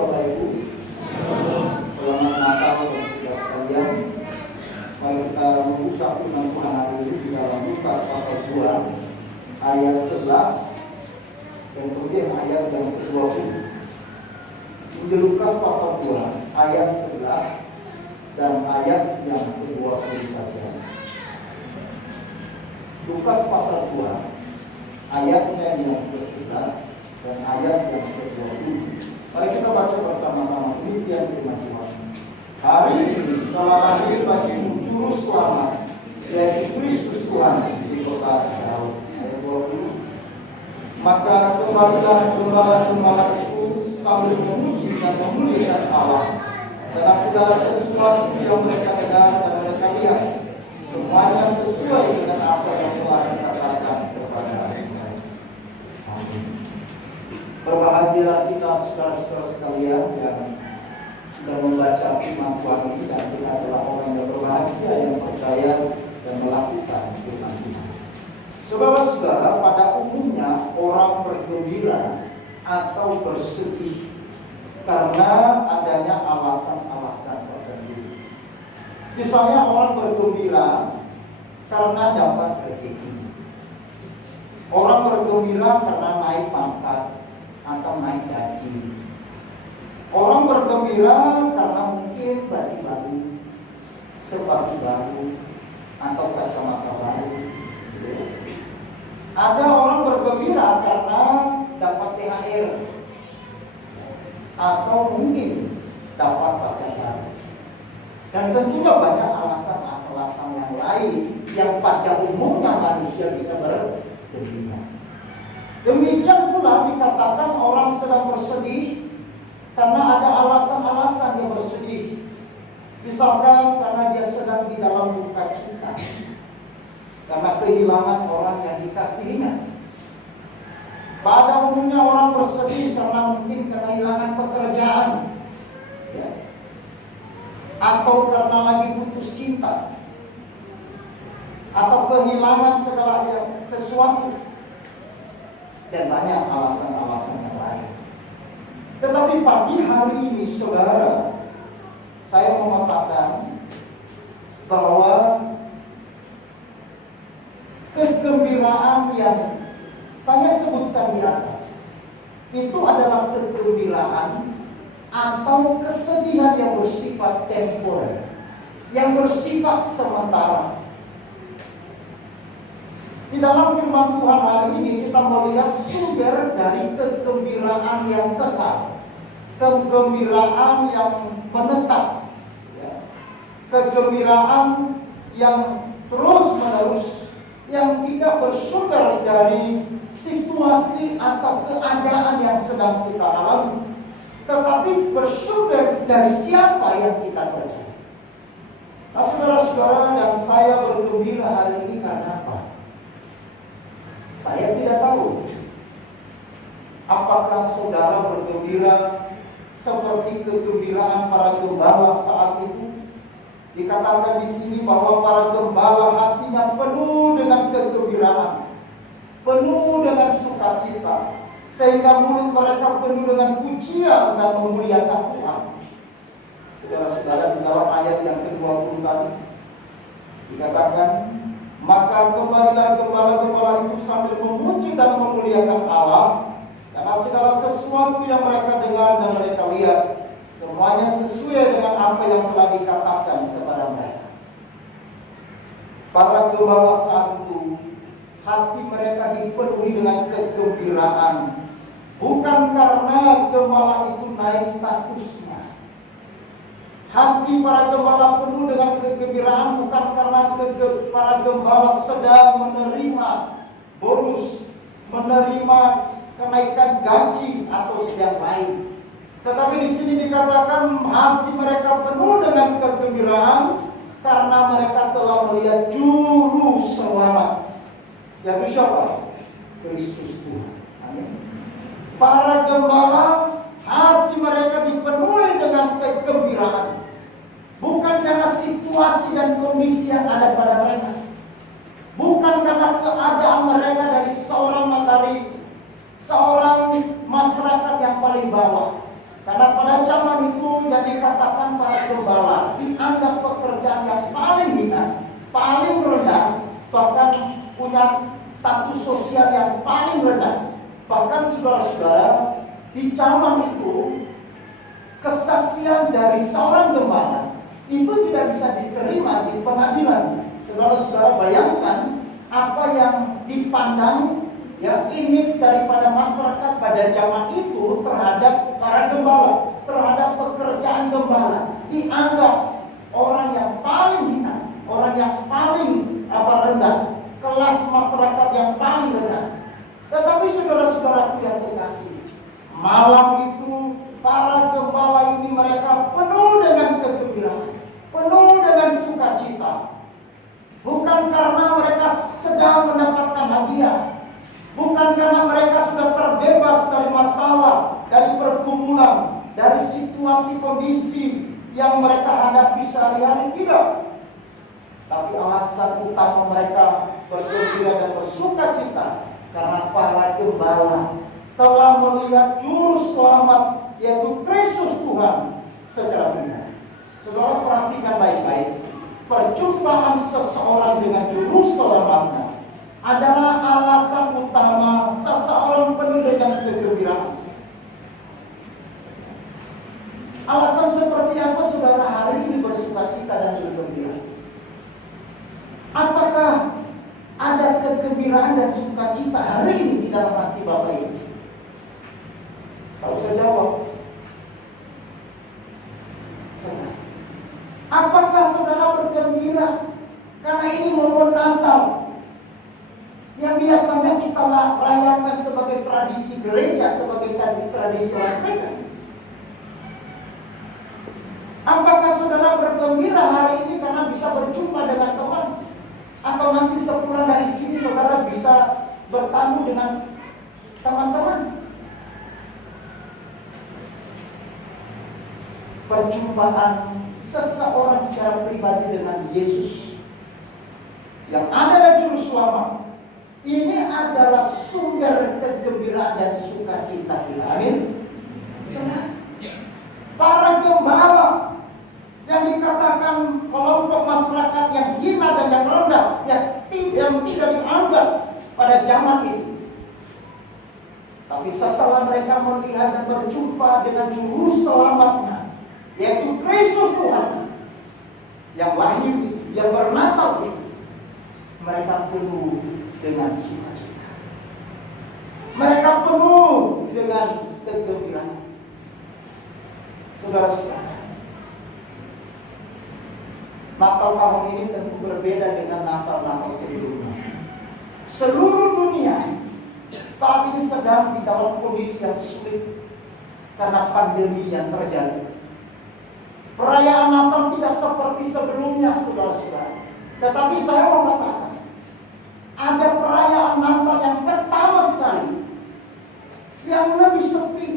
Bapak Ibu. Selamat Natal untuk kita sekalian. Mari kita membuka firman Tuhan hari ini di dalam Lukas pasal 2 ayat 11 dan kemudian ayat yang ke-20. Di Lukas pasal 2 ayat 11 dan ayat yang ke-20 saja. Lukas pasal 2 ayatnya yang ke-11 dan ayat yang ke-20. Mari kita baca bersama-sama demikian firman Tuhan. Hari ini telah lahir bagimu juru selamat, yaitu Kristus Tuhan di kota Daud. Ayat 20. Maka kembalilah gembala-gembala itu sambil memuji dan memuliakan Allah, karena segala sesuatu yang mereka dengar dan mereka lihat, semuanya sesuai dengan apa yang telah dikatakan kepada mereka. Amin. Berbahagia kita saudara-saudara sekalian yang sudah membaca firman Tuhan ini, dan kita adalah orang yang berbahagia yang percaya dan melakukan firman Tuhan. Saudara-saudara, pada umumnya orang bergembira atau bersedih karena adanya alasan-alasan tertentu. Misalnya orang bergembira karena dapat rezeki. Orang bergembira karena naik pangkat atau naik gaji. Orang bergembira karena mungkin baju baru, sepatu baru, atau kacamata baru. Ada orang bergembira karena dapat THR, atau mungkin dapat pacar baru. Dan tentunya banyak alasan-alasan yang lain yang pada umumnya manusia bisa bergembira. Demikian pula dikatakan orang sedang bersedih karena ada alasan-alasan yang bersedih. Misalkan karena dia sedang di dalam duka cita, karena kehilangan orang yang dikasihinya. Pada umumnya orang bersedih karena mungkin kehilangan pekerjaan, ya, atau karena lagi putus cinta, atau kehilangan segala sesuatu, dan banyak alasan-alasan yang lain. Tetapi pagi hari ini, saudara, saya mau mengatakan bahwa kegembiraan yang saya sebutkan di atas itu adalah kegembiraan atau kesedihan yang bersifat temporer, yang bersifat sementara. Di dalam firman Tuhan hari ini kita melihat sumber dari kegembiraan yang kekal, kegembiraan yang menetap, ya, kegembiraan yang terus-menerus, yang tidak bersumber dari situasi atau keadaan yang sedang kita alami, tetapi bersumber dari siapa yang kita percaya. Nah, saudara-saudara, dan saya bergembira hari ini karena apa? Saya tidak tahu apakah saudara bergembira seperti kegembiraan para gembala saat itu. Dikatakan di sini bahwa para gembala hatinya penuh dengan kegembiraan, penuh dengan sukacita, sehingga mulut mereka penuh dengan pujian dan memuliakan Tuhan. Saudara-saudara, di dalam ayat yang ke-20 tadi dikatakan, maka kembalilah gembala-gembala itu sambil memuji dan memuliakan Allah, karena segala sesuatu yang mereka dengar dan mereka lihat, semuanya sesuai dengan apa yang telah dikatakan kepada mereka. Para gembala saat itu, hati mereka dipenuhi dengan kegembiraan, bukan karena gembala itu naik statusnya. Hati para gembala penuh dengan kegembiraan bukan karena para gembala sedang menerima bonus, menerima kenaikan gaji atau yang lain. Tetapi di sini dikatakan hati mereka penuh dengan kegembiraan karena mereka telah melihat juru selamat, yaitu siapa? Kristus Tuhan. Amin. Para gembala hati mereka dipenuhi dengan kegembiraan, bukan karena situasi dan kondisi yang ada pada mereka, bukan karena keadaan mereka dari seorang matahari, seorang masyarakat yang paling bawah, Karena pada zaman itu yang dikatakan para gembala dianggap pekerjaan yang paling hina, paling rendah, bahkan punya status sosial yang paling rendah. Bahkan saudara-saudara, di zaman itu kesaksian dari seorang gembala itu tidak bisa diterima di pengadilan. Saudara-saudara bayangkan apa yang dipandang, ya, image daripada masyarakat pada zaman itu terhadap para gembala, terhadap pekerjaan gembala, dianggap orang yang paling hina, orang yang paling rendah, kelas masyarakat yang paling rendah. Tetapi saudara-saudaraku yang terkasih, malam itu para gembala ini mereka penuh dengan kegembiraan, penuh dengan sukacita. Bukan karena mereka sedang mendapatkan hadiah, bukan karena mereka sudah terbebas dari masalah, dari pergumulan, dari situasi kondisi yang mereka hadapi sehari-hari, tidak. Tapi alasan utama mereka bergembira dan bersukacita karena para gembala telah melihat juru selamat, yaitu Kristus Tuhan secara benar. Saudara perhatikan baik-baik. Perjumpaan seseorang dengan juru selamatnya adalah alasan utama seseorang penuh dengan kegembiraan. Alasan seperti apa saudara hari ini bersukacita dan bergembira? Apakah ada kegembiraan dan sukacita hari ini di dalam hati Bapak ini? Kalau saya jawab, apakah saudara bergembira karena ini momen Natal yang biasanya kita rayakan sebagai tradisi gereja, sebagai tradisi orang Kristen? Apakah saudara bergembira hari ini karena bisa berjumpa dengan teman? Atau nanti sepulang dari sini saudara bisa bertemu dengan teman-teman? Perjumpaan seseorang secara pribadi dengan Yesus yang adalah juru selamat ini adalah sumber kegembiraan dan sukacita kita. Amin. Para gembala yang dikatakan kelompok masyarakat yang hina dan yang rendah, yang tidak dianggap pada zaman itu. Tapi setelah mereka melihat dan berjumpa dengan juru selamatnya, yaitu Kristus Tuhan yang lahir, yang bernatal itu, mereka penuh dengan sukacita. Mereka penuh dengan kegembiraan. Saudara-saudara, Natal tahun ini tentu berbeda dengan Natal-Natal sebelumnya. Seluruh dunia saat ini sedang di dalam kondisi yang sulit karena pandemi yang terjadi. Perayaan Natal tidak seperti sebelumnya, saudara-saudara. Tetapi saya mau katakan, ada perayaan Natal yang pertama sekali, yang lebih sepi,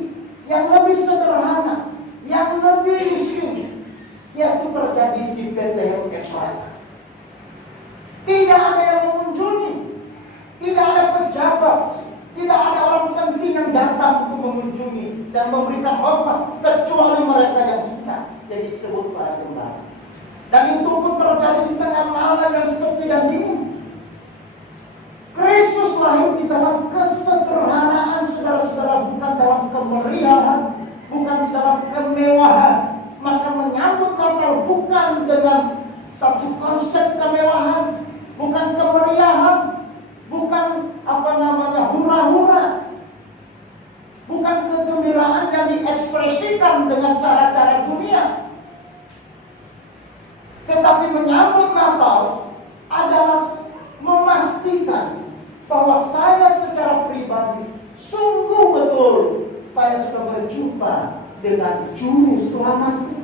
yang lebih sederhana, yang lebih miskin, yaitu terjadi di Bethlehem Efrata. Tidak ada yang mengunjungi, tidak ada pejabat, tidak ada orang penting yang datang untuk mengunjungi dan memberikan hormat kecuali mereka yang hina, yang disebut para gembala. Dan itu pun terjadi di tengah malam yang sepi dan dingin. Kristus lahir di dalam kesederhanaan, saudara-saudara, bukan dalam kemeriahan, bukan di dalam kemewahan. Maka menyambut Natal bukan dengan satu konsep kemewahan, bukan kemeriahan, bukan hura-hura, bukan kegembiraan yang diekspresikan dengan cara-cara dunia. Tetapi menyambut Natal adalah memastikan bahwa saya secara pribadi sungguh betul saya sudah berjumpa dengan juru selamatku.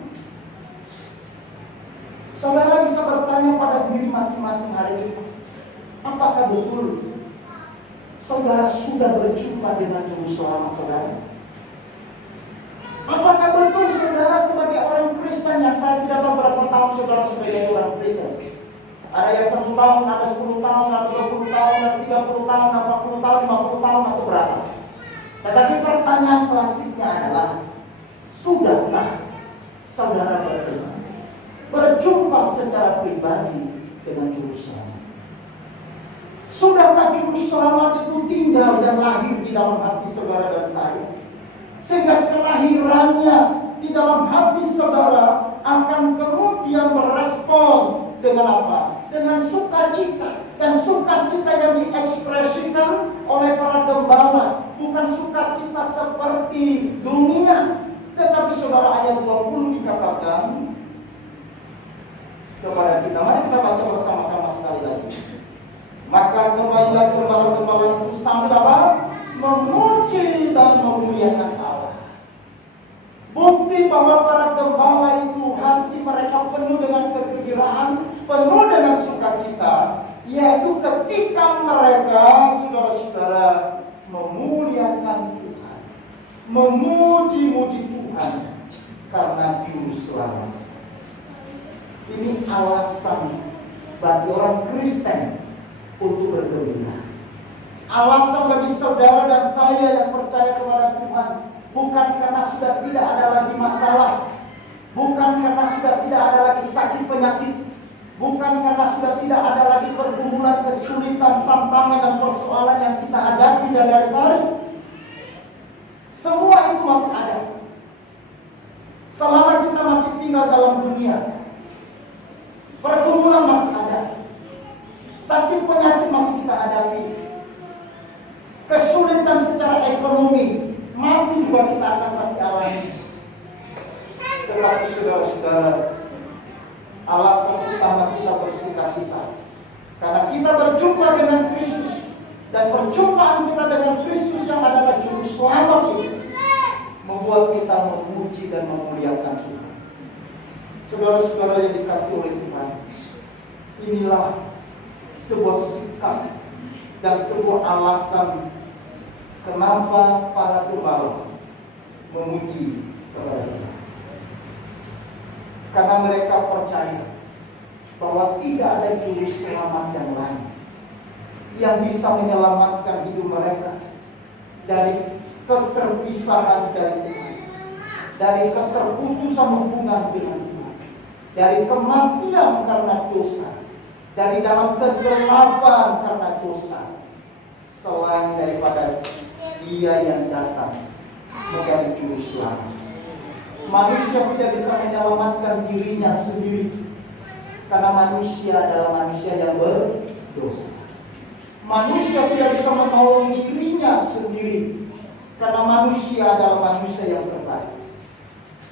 Saudara bisa bertanya pada diri masing-masing hari ini, apakah betul saudara sudah berjumpa dengan juru selamat saudara? Apakah betul saudara sebagai orang Kristen, yang saya tidak tahu berapa tahun saudara sebagai orang Kristen? Ada yang 1 tahun, ada 10 tahun, ada 20 tahun, ada 30 tahun, ada 40 tahun, 50 tahun, atau berapa? Tetapi pertanyaan klasiknya adalah, Sudahkah saudara berjumpa secara pribadi dengan Juru Selamat? Sudahkah Juru Selamat itu tinggal dan lahir di dalam hati saudara dan saya, sehingga kelahirannya di dalam hati saudara akan kemudian merespon dengan apa? Dengan sukacita. Dan sukacita yang diekspresikan oleh para gembala bukan sukacita seperti dunia, tetapi saudara, ayat 20 dikatakan kepada kita. Mari kita baca bersama-sama sekali lagi. Maka kembalilah gembala-gembala itu sambil apa? Memuji dan memuliakan Allah. Bukti bahwa para gembala itu hati mereka penuh dengan kegembiraan, penuh dengan sukacita, yaitu ketika mereka, saudara-saudara, memuliakan Tuhan, memuji-muji Tuhan karena Juru Selamat. Ini alasan bagi orang Kristen untuk bergembira. Alasan bagi saudara dan saya yang percaya kepada Tuhan, bukan karena sudah tidak ada lagi masalah, bukan karena sudah tidak ada lagi sakit penyakit, bukan karena sudah tidak ada lagi pergumulan, kesulitan, tantangan dan persoalan yang kita hadapi dari hari. Semua itu masih ada. Selama kita masih tinggal dalam dunia, pergumulan masih ada, sakit penyakit masih kita hadapi, kesulitan secara ekonomi masih juga kita akan pasti alami. Tetapi saudara-saudara, alasan utama kita bersukacita karena kita berjumpa dengan Kristus, dan perjumpaan kita dengan Kristus yang adalah Juru Selamat itu membuat kita memuji dan memuliakan Tuhan. Saudara-saudara yang dikasihi oleh Tuhan, inilah sebuah sikap dan sebuah alasan kenapa para gembala memuji kepada Tuhan. Karena mereka percaya bahwa tidak ada Juru Selamat yang lain yang bisa menyelamatkan hidup mereka dari keterpisahan dari Tuhan, dari keterputusan hubungan dengan Tuhan, dari kematian karena dosa, dari dalam kegelapan karena dosa, selain daripada Dia yang datang menjadi Juru Selamat. Manusia tidak bisa menyelamatkan dirinya sendiri, karena manusia adalah manusia yang berdosa. Manusia tidak bisa menolong dirinya sendiri, karena manusia adalah manusia yang terbatas.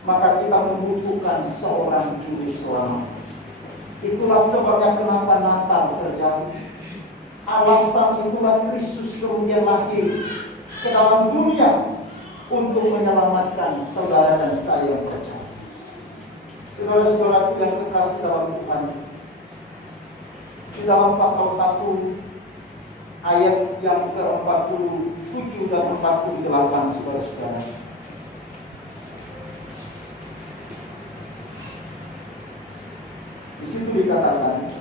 Maka kita membutuhkan seorang Juru Selamat. Itulah sebabnya kenapa Natal terjadi. Alasan itulah Kristus kemudian lahir ke dalam dunia untuk menyelamatkan saudara dan saya yang percaya. Saudara-saudara yang terkasih dalam Tuhan, di dalam pasal 1 ayat yang ke-47 dan 48, saudara-saudara, di situ dikatakan,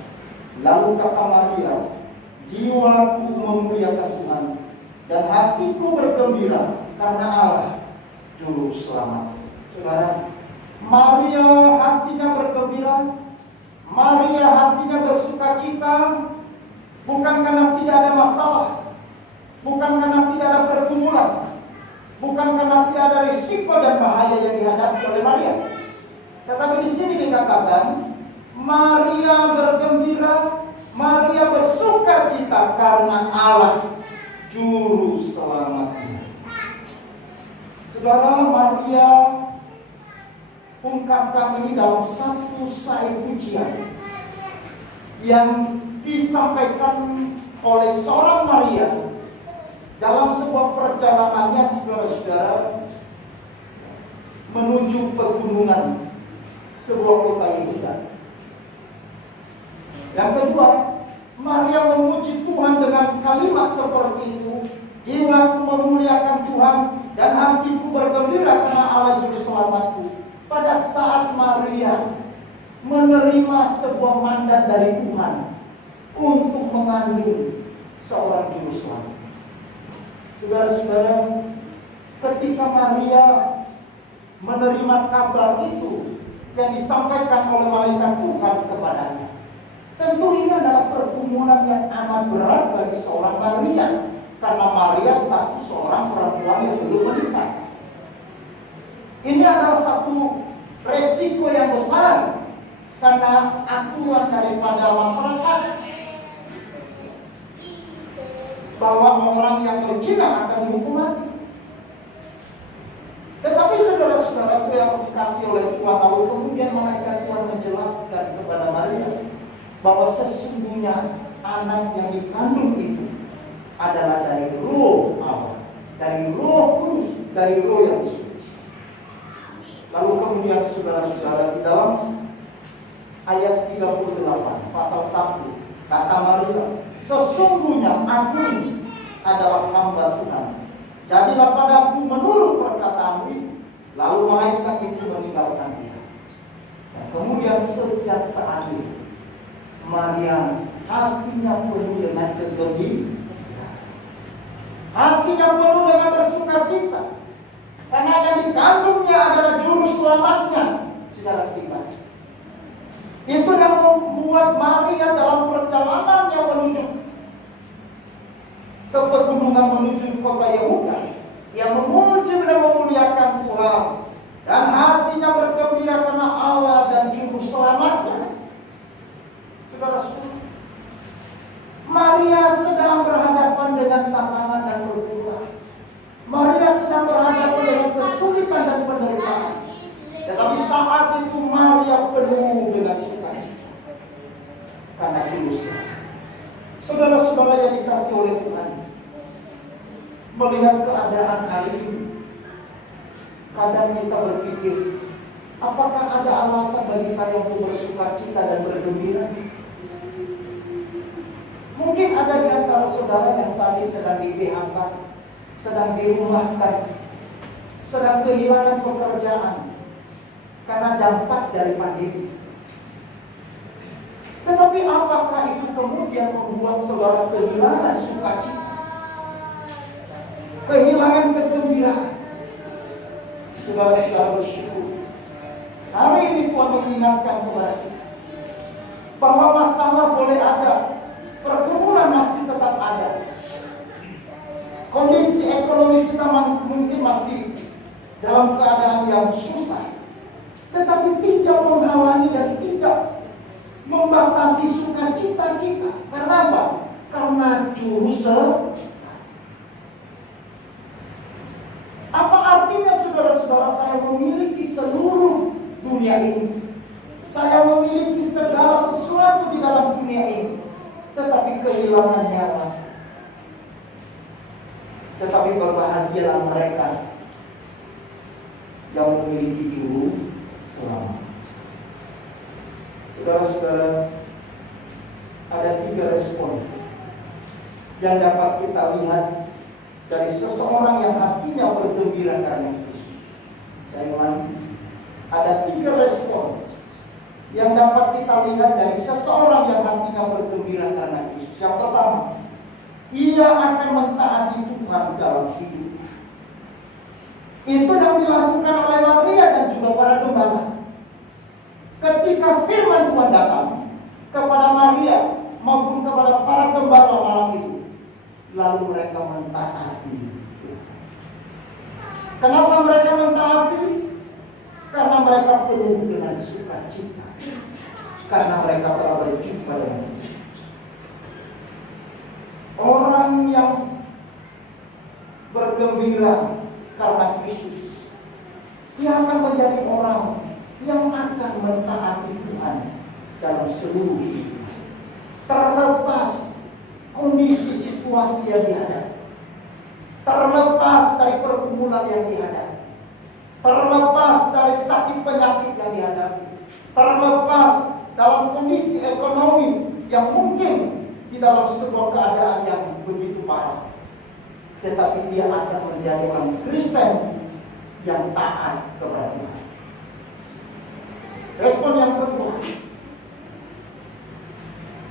lalu kata Maria, jiwaku memuliakan Tuhan dan hatiku bergembira karena Allah Juru Selamat. Saudara, Maria hatinya bergembira, Maria hatinya bersukacita, bukan karena tidak ada masalah, bukan karena tidak ada pergumulan, bukan karena tidak ada risiko dan bahaya yang dihadapi oleh Maria. Tetapi di sini dikatakan Maria bergembira, Maria bersukacita karena Allah Juru Selamatnya. Saudara, Maria ungkapkan ini dalam satu syair pujian yang disampaikan oleh seorang Maria dalam sebuah perjalanannya, saudara-saudara, menuju pegunungan sebuah kota Yehuda. Yang kedua, Maria memuji Tuhan dengan kalimat seperti itu, jiwaku memuliakan Tuhan dan hatiku bergembira karena Allah Juru Selamatku. Pada saat Maria menerima sebuah mandat dari Tuhan untuk mengandung seorang Juru Selamat. Saudara-saudara, ketika Maria menerima kabar itu yang disampaikan oleh malaikat Tuhan kepadanya. Tentu ini adalah pergumulan yang amat berat bagi seorang Maria, karena Maria status seorang perempuan yang belum menikah. Ini adalah satu resiko yang besar karena aturan daripada masyarakat bahwa orang yang berzina akan dihukum mati. Tetapi saudara-saudaraku yang dikasihi oleh Tuhan, lalu kemudian malaikat Tuhan menjelaskan kepada Maria bahwa sesungguhnya anak yang dikandung itu adalah dari Roh Allah, dari Roh Kudus, dari Roh yang suci. Lalu kemudian saudara-saudara, di dalam ayat 38 pasal 1 kata Maria, sesungguhnya aku adalah hamba Tuhan, jadilah padaku menurut perkataanmu itu. Lalu malaikat itu meninggalkan dia. Dan kemudian sejak saat itu Maria hatinya penuh dengan kegembiraan, hatinya penuh dengan bersukacita, karena yang dikandungnya adalah juru selamatnya secara pribadi. Itu yang membuat Maria dalam perjalanannya menuju ke pegunungan, menuju kota Yehuda, yang memuji dan memuliakan Tuhan, dan hatinya bergembira karena Allah dan juru selamatnya. Saudara-saudara, Maria sedang berhadapan dengan tantangan dan pergumulan. Maria sedang berhadapan dengan kesulitan dan penderitaan. Tetapi saat itu Maria penuh dengan sukacita karena Kristus. Saudara-saudara yang dikasihi oleh Tuhan, melihat keadaan hari ini, kadang kita berpikir, apakah ada alasan bagi saya untuk bersukacita dan bergembira? Mungkin ada di antara saudara yang saat ini sedang di-PHK, sedang dirumahkan, sedang kehilangan pekerjaan karena dampak dari pandemi. Tetapi apakah itu kemudian membuat saudara kehilangan sukacita, kehilangan kegembiraan? Saudara-saudara bersyukur, hari ini Tuhan mengingatkan kepada kita bahwa masalah boleh ada, pergumulan masih tetap ada, kondisi ekonomi kita mungkin masih dalam keadaan yang susah, tetapi tidak menghalangi dan tidak membatasi sukacita kita. Karena apa? Karena juru selamat. Apa artinya saudara-saudara saya memiliki seluruh dunia ini, saya memiliki segala sesuatu di dalam dunia ini, tetapi kehilangan nyawa? Tetapi berbahagialah mereka yang memiliki juru selamat. Saudara-saudara, ada 3 respon yang dapat kita lihat dari seseorang yang hatinya bergembira karena Kristus. Saya ulangi, ada 3 respon yang dapat kita lihat dari seseorang yang hatinya bergembira karena Kristus. Yang pertama, ia akan mentaati Tuhan dalam hidup. Itu yang dilakukan oleh Maria dan juga para gembala. Ketika firman Tuhan datang kepada Maria maupun kepada para gembala malam itu, lalu mereka mentaati. Kenapa mereka mentaati? Karena mereka penuh dengan sukacita, karena mereka telah berjumpa dengan Kristus. Orang yang bergembira karena Kristus, dia akan menjadi orang yang akan mentaati Tuhan dalam seluruh hidup, terlepas kondisi situasi yang dihadapi, terlepas dari pergumulan yang dihadapi, terlepas dari sakit penyakit yang dihadapi, terlepas dalam kondisi ekonomi yang mungkin di dalam sebuah keadaan yang begitu parah, tetapi dia akan menjadi orang Kristen yang taat kepada Tuhan. Respon yang kedua,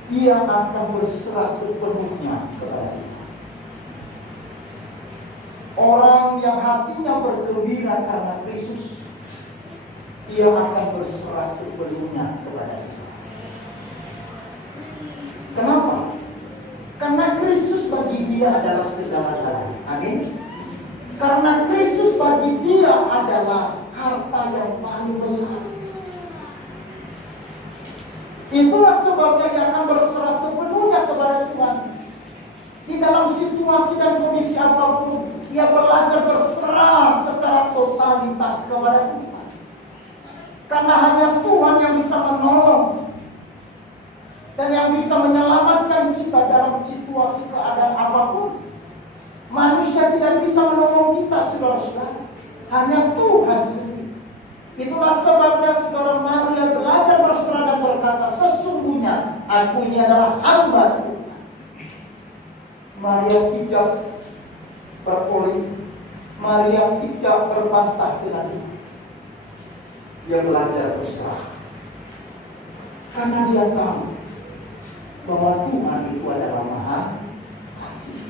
ia akan berserah sepenuhnya kepada Tuhan. Orang yang hatinya bergembira karena Kristus, berserah sepenuhnya kepada Tuhan. Kenapa? Karena Kristus bagi dia adalah segala-galanya. Amin. Karena Kristus bagi dia adalah harta yang paling besar. Itulah sebabnya ia akan berserah sepenuhnya kepada Tuhan. Di dalam situasi dan kondisi apapun, ia belajar berserah secara totalitas kepada Tuhan. Karena hanya Tuhan yang bisa menolong dan yang bisa menyelamatkan kita dalam situasi keadaan apapun. Manusia tidak bisa menolong kita, saudara-saudara. Hanya Tuhan sendiri. Itulah sebabnya saudara Maria belajar berserah dan berkata, sesungguhnya aku ini adalah hamba Tuhan. Maria tidak berpolemik, Maria tidak berbantah dengan itu. Dia belajar berserah karena dia tahu bahwa Tuhan itu adalah Maha Kasih.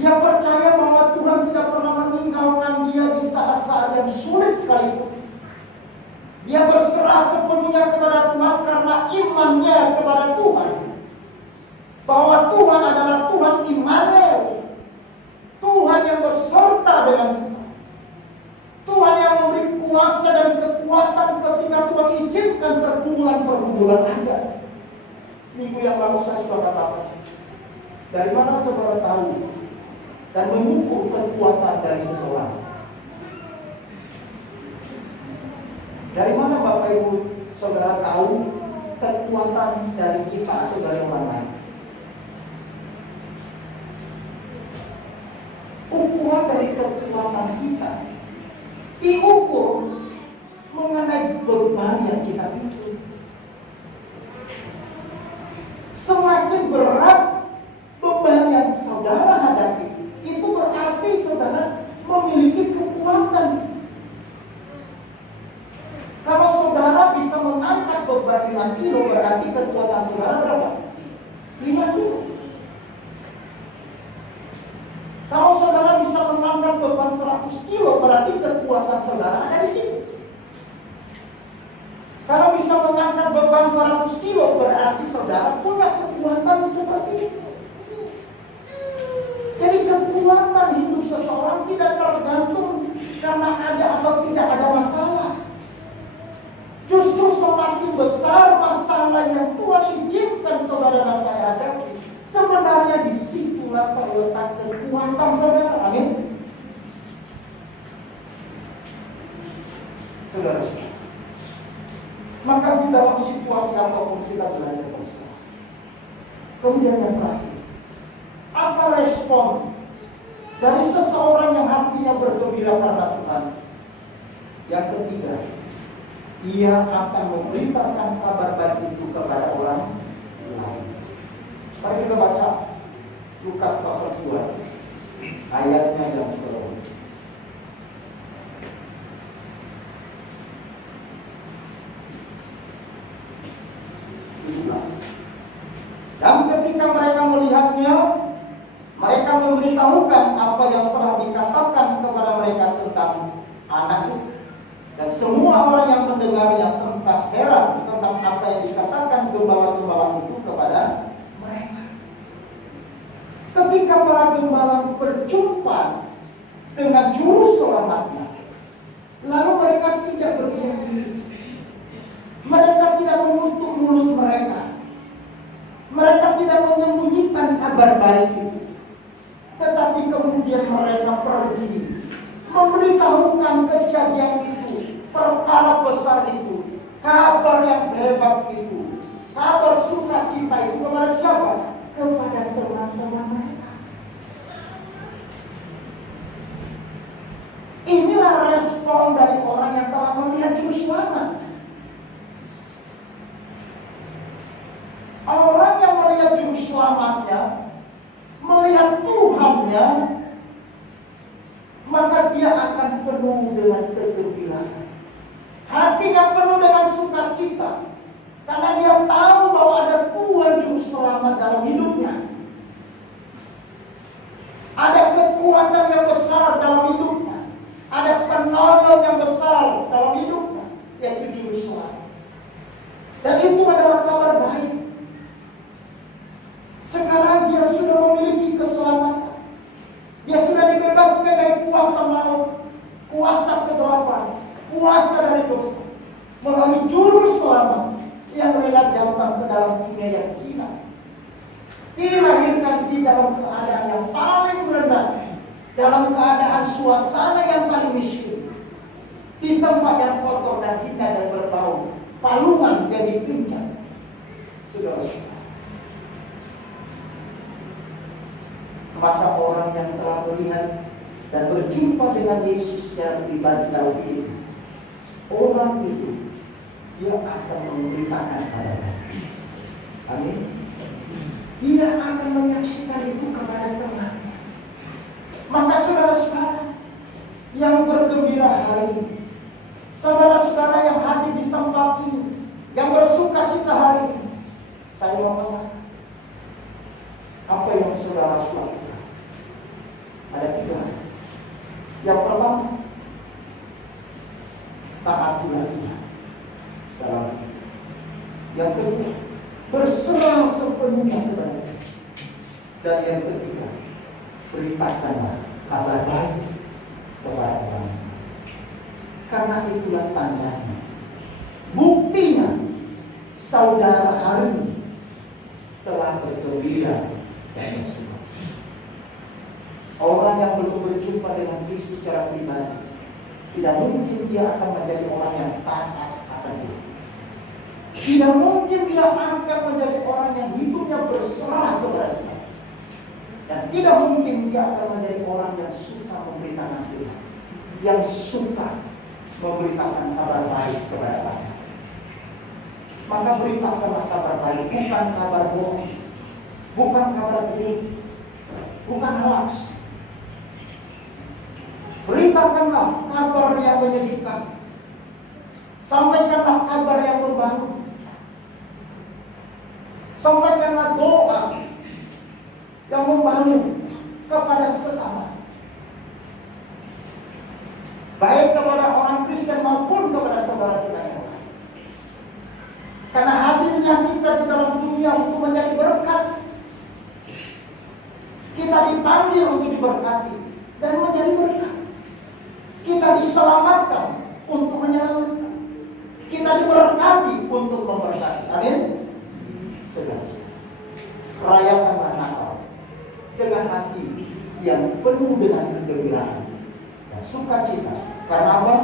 Dia percaya bahwa Tuhan tidak pernah meninggalkan dia di saat-saat yang sulit sekalipun. Dia berserah sepenuhnya kepada Tuhan karena imannya kepada Tuhan, bahwa Tuhan adalah Tuhan Immanuel, Tuhan yang berserta dengan kita, Tuhan yang memberi kuasa dan kekuatan ketika Tuhan izinkan pergumulan-pergumulan ada. Minggu yang lalu saya sudah katakan, dari mana saudara tahu dan mengukur kekuatan dari seseorang? Dari mana Bapak Ibu saudara tahu kekuatan dari kita atau dari orang lain? Ukuran dari kekuatan kita diukur mengenai beban yang kita pikul. Semakin berat beban yang saudara hadapi, itu berarti saudara memiliki kekuatan. Kalau saudara bisa mengangkat beban 5 kilo, berarti kekuatan saudara berapa? 5 kilo. Kalau saudara bisa mengangkat beban 100 kilo, berarti kekuatan saudara ada di situ. Kalau bisa mengangkat beban 200 kilo, berarti saudara punya kekuatan seperti itu. Jadi kekuatan hidup seseorang tidak tergantung karena ada atau tidak ada masalah. Justru semakin besar masalah yang Tuhan izinkan saudara dan saya hadapi, sebenarnya disitulah terletak kekuatan saudara. Amin. Saudara-saudara, maka di dalam situasi apapun kita belajar berserah. Kemudian yang terakhir, apa respon dari seseorang yang hatinya bergembira karena Tuhan? Yang ketiga, ia akan memberitakan kabar baik itu kepada orang lain. Mari kita baca Lukas pasal 2 ayatnya yang ke-17. Dan ketika mereka melihatnya, mereka memberitahukan apa yang telah dikatakan kepada mereka tentang anak itu. Dan semua orang yang mendengarnya tentang heran tentang apa yang dikatakan gembala-gembala itu kepada mereka. Ketika para gembala berjumpa dengan juru selamatnya, lalu mereka tidak berdiam diri. Mereka tidak menutup mulut mereka. Mereka tidak menyembunyikan kabar baik itu. Tetapi kemudian mereka pergi memberitahukan kejadian itu, perkara besar itu, kabar yang hebat itu, kabar sukacita itu kepada siapa? Kepada teman-teman mereka. Inilah respon dari orang yang telah melihat juru selamat. Orang yang melihat juru selamatnya, melihat Tuhannya, maka dia akan penuh dengan kegembiraan. Hatinya penuh dengan sukacita, karena dia tahu bahwa ada Tuhan juru selamat dalam hidupnya. Ada kekuatan yang besar dalam hidupnya. Ada penolong yang besar dalam hidupnya. yaitu juru selamat. Dan itu adalah kabar baik. Sekarang dia sudah memiliki keselamatan. Dia sudah dibebaskan dari kuasa maut, kuasa kegelapan, kuasa dari dosa, melalui juru selamat yang rela datang ke dalam dunia yang hina. Dilahirkan di dalam keadaan yang paling rendah, dalam keadaan suasana yang paling miskin, di tempat yang kotor dan hina dan berbau, palungan yang dipinjam. Saudara-saudara, maka orang yang telah melihat dan berjumpa dengan Yesus secara pribadi dalam hidup, orang itu dia akan memberitakan kabar. Amin. Dia akan menyaksikan itu kepada temannya. Maka saudara-saudara yang bergembira hari ini, saudara-saudara yang hadir di tempat ini, yang bersuka cita hari ini, saya mau mengatakan apa yang saudara lakukan. Ada 3 hal. Yang pertama, taatilah Tuhan dalam hidup. Yang kedua, berserah sepenuhnya kepada Dia. Dan yang ketiga, beritakanlah kabar baik kepada orang. Karena itulah tandanya, buktinya, saudara hari ini telah bergembira dan bersuka. Orang yang belum berjumpa dengan Kristus secara pribadi, tidak mungkin dia akan menjadi orang yang taat akan Dia. Tidak mungkin dia akan menjadi orang yang hidupnya berserah kepada Tuhan. Dan tidak mungkin dia akan menjadi orang yang suka memberitakan Tuhan, yang suka memberitakan kabar baik kepada orang. Maka beritakanlah kabar baik, bukan kabar bohong, bukan kabar buruk, bukan hoax. Beritakanlah kabar yang menyejukkan. Sampaikanlah kabar yang membangun. Sampaikanlah doa yang membangun kepada sesama, baik kepada orang Kristen maupun kepada saudara kita yang lain. Karena hadirnya kita di dalam dunia untuk menjadi berkat, kita dipanggil untuk diberkati dan menjadi berkat. Kita diselamatkan untuk menyelamatkan. Kita diberkati untuk memberkati. Amin. Saudara-saudara, rayakanlah Natal dengan hati yang penuh dengan kegembiraan dan sukacita. Karena apa?